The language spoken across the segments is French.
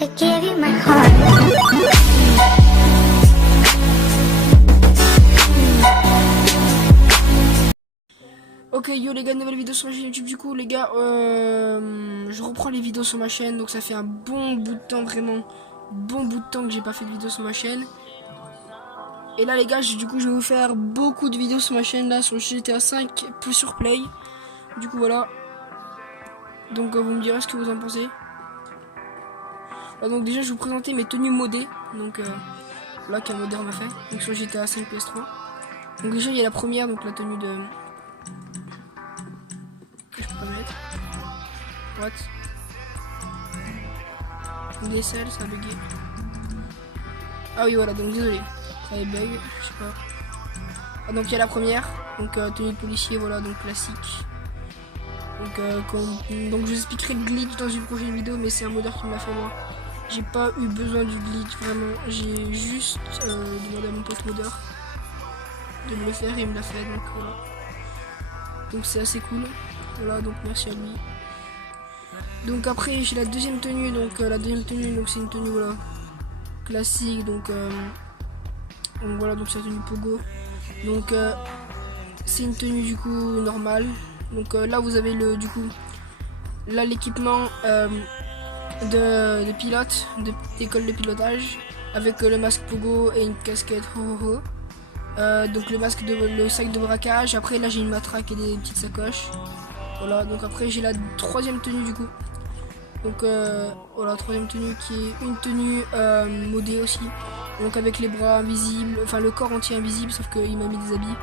I gave you my heart. Ok yo les gars, nouvelle vidéo sur ma chaîne YouTube. Du coup les gars, je reprends les vidéos sur ma chaîne. Donc ça fait un bon bout de temps, vraiment bon bout de temps que j'ai pas fait de vidéo sur ma chaîne. Et là les gars, du coup je vais vous faire beaucoup de vidéos sur ma chaîne là sur GTA 5 plus sur Play. Du coup voilà. Donc vous me direz ce que vous en pensez. Donc déjà je vais vous présenter mes tenues modées. Donc là qu'un modeur m'a fait. Donc sur GTA 5 PS3. Donc déjà il y a la première, donc la tenue de... que je peux pas mettre. What? Une aisselle, ça a bugué. Ah oui voilà, donc désolé. Ça a bug, je sais pas. Ah, donc il y a la première, donc tenue de policier, voilà, donc classique. Donc je vous expliquerai le glitch dans une prochaine vidéo, mais c'est un modeur qui m'a fait moi. J'ai pas eu besoin du glitch, vraiment. J'ai juste demandé à mon pote modeur de me le faire et il me l'a fait, donc voilà. Donc c'est assez cool. Voilà, donc merci à lui. Donc après j'ai la deuxième tenue, donc la deuxième tenue, donc c'est une tenue voilà classique, donc voilà, donc c'est la tenue pogo. Donc c'est une tenue du coup normale. Donc là vous avez le du coup là l'équipement de pilote, d'école de pilotage, avec le masque pogo et une casquette ho. Donc le sac de braquage. Après là j'ai une matraque et des petites sacoches. Voilà, donc après j'ai la troisième tenue du coup. Donc voilà, troisième tenue qui est une tenue modée aussi. Donc avec les bras invisibles, enfin le corps entier invisible, sauf qu'il m'a mis des habits.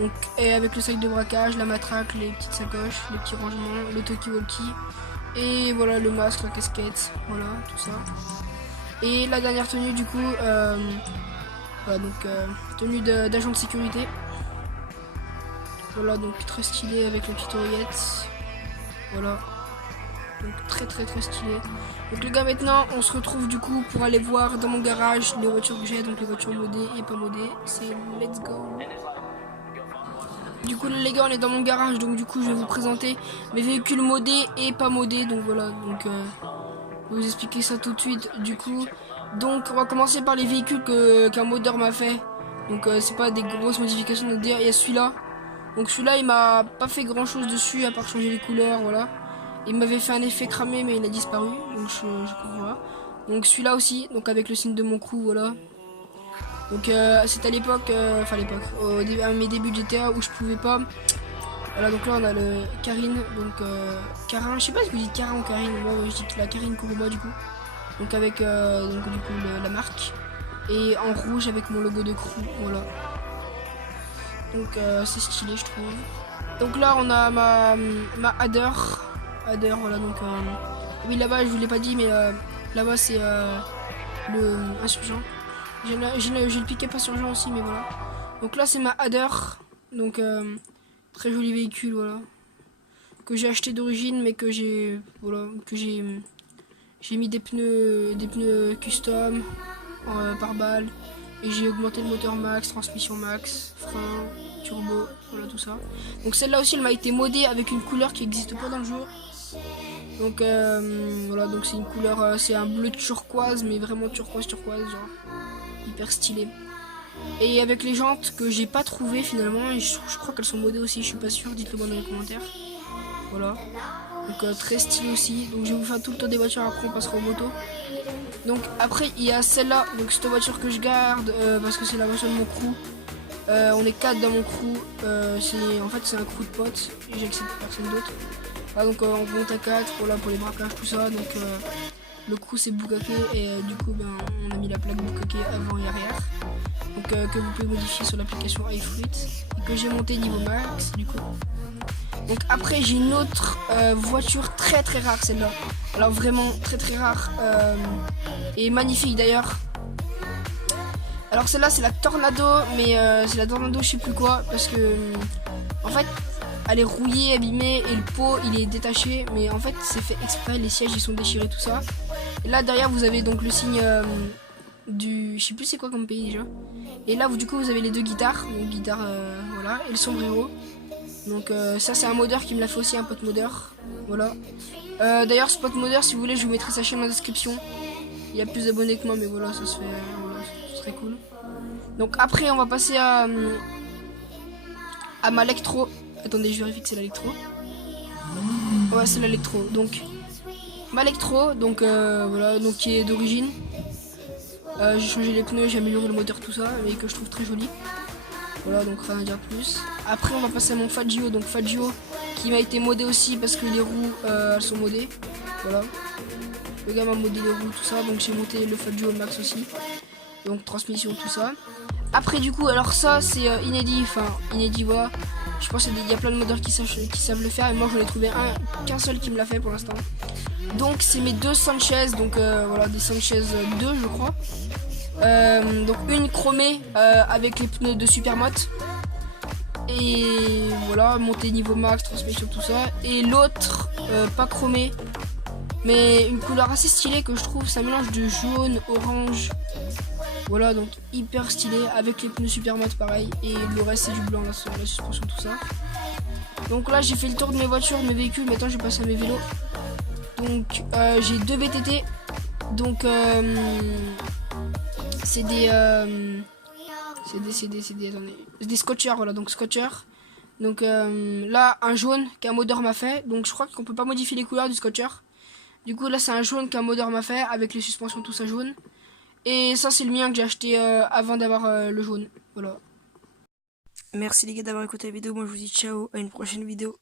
Donc et avec le sac de braquage, la matraque, les petites sacoches, les petits rangements, le talkie-walkie. Et voilà le masque, la casquette, voilà tout ça. Et la dernière tenue du coup, voilà donc tenue d'agent de sécurité. Voilà donc très stylé avec la petite oreillette. Voilà. Donc très stylé. Donc les gars, maintenant on se retrouve du coup pour aller voir dans mon garage les voitures que j'ai, donc les voitures modées et pas modées. C'est let's go. Du coup les gars, on est dans mon garage, donc du coup je vais vous présenter mes véhicules modés et pas modés. Donc voilà, donc je vais vous expliquer ça tout de suite. Du coup, donc on va commencer par les véhicules qu'un modeur m'a fait. Donc c'est pas des grosses modifications. Donc il y a celui-là. Donc celui-là il m'a pas fait grand chose dessus à part changer les couleurs, voilà. Il m'avait fait un effet cramé mais il a disparu, donc je comprends. Donc celui-là aussi, donc avec le signe de mon crew, voilà. Donc c'était à l'époque, enfin à l'époque, à mes débuts de GTA où je pouvais pas. Voilà, donc là on a le Karine, donc Karin, je sais pas si vous dites Karin ou Karine, moi je dis la Karine Kuruba du coup. Donc avec donc, du coup la marque. Et en rouge avec mon logo de crew, voilà. Donc c'est stylé je trouve. Donc là on a ma Adder, voilà donc oui là-bas je vous l'ai pas dit, mais là-bas c'est le insurgent. J'ai le pick-up insurgent aussi, mais voilà. Donc là c'est ma Adder, donc très joli véhicule, voilà, que j'ai acheté d'origine mais que j'ai mis des pneus custom par balle, et j'ai augmenté le moteur max, transmission max, frein, turbo, voilà tout ça. Donc celle-là aussi elle m'a été modée avec une couleur qui n'existe pas dans le jeu. Donc voilà, donc c'est une couleur, c'est un bleu turquoise, mais vraiment turquoise genre hyper stylé. Et avec les jantes que j'ai pas trouvé finalement, et je crois qu'elles sont modées aussi, je suis pas sûr, dites-le moi dans les commentaires. Voilà, donc très stylé aussi. Donc je vais vous faire tout le tour des voitures, après on passera aux motos. Donc après il y a celle-là, donc cette voiture que je garde parce que c'est la voiture de mon crew. On est 4 dans mon crew, en fait c'est un crew de potes, j'accepte personne d'autre. Ah, donc on monte à 4 voilà, pour les braquages, tout ça. Donc le crew c'est Bukake, et du coup ben, on a mis la plaque Bukake avant et arrière. Donc que vous pouvez modifier sur l'application iFruit, et que j'ai monté niveau max du coup. Donc après j'ai une autre voiture très rare, celle-là. Alors vraiment très rare et magnifique d'ailleurs. Alors celle-là c'est la Tornado, mais c'est la Tornado je sais plus quoi, parce que en fait elle est rouillée, abîmée, et le pot il est détaché, mais en fait c'est fait exprès, les sièges ils sont déchirés, tout ça. Et là derrière vous avez donc le signe du... je sais plus c'est quoi comme pays déjà. Et là du coup vous avez les deux guitares, donc guitare voilà, et le sombrero. Donc ça c'est un modeur qui me l'a fait aussi, un pote modeur, voilà. D'ailleurs ce pote modeur, si vous voulez je vous mettrai sa chaîne en description. Il y a plus d'abonnés que moi, mais voilà, ça se fait, voilà, c'est très cool. Donc après, on va passer à ma Lectro. Attendez, je vérifie que c'est la Lectro. Ouais, c'est la Lectro. Donc ma Lectro, donc voilà, donc qui est d'origine. J'ai changé les pneus, j'ai amélioré le moteur, tout ça, mais que je trouve très joli. Voilà, donc rien à dire plus. Après, on va passer à mon Fagio. Donc Fagio qui m'a été modé aussi parce que les roues elles sont modées. Voilà. Le gars m'a modé les roues, tout ça. Donc j'ai monté le Fagio Max aussi. Donc transmission, tout ça. Après, du coup, alors ça c'est inédit. Enfin, inédit, voilà. Je pense qu'il y a plein de modeurs qui savent le faire. Et moi, j'en ai trouvé qu'un seul qui me l'a fait pour l'instant. Donc c'est mes deux Sanchez. Donc voilà, des Sanchez 2, je crois. Donc une chromée avec les pneus de Supermoto et voilà, montée niveau max, transmission, tout ça, et l'autre pas chromée mais une couleur assez stylée que je trouve, ça mélange de jaune, orange, voilà, donc hyper stylé avec les pneus Supermoto pareil, et le reste c'est du blanc, la suspension, tout ça. Donc là j'ai fait le tour de mes voitures, de mes véhicules, maintenant je vais passer à mes vélos. Donc j'ai deux VTT, donc c'est des des scotchers, voilà, donc scotchers. Donc là un jaune qu'un modeur m'a fait, donc je crois qu'on peut pas modifier les couleurs du scotcher. Du coup là c'est un jaune qu'un modeur m'a fait avec les suspensions tout ça jaune. Et ça c'est le mien que j'ai acheté avant d'avoir le jaune, voilà. Merci les gars d'avoir écouté la vidéo, moi je vous dis ciao, à une prochaine vidéo.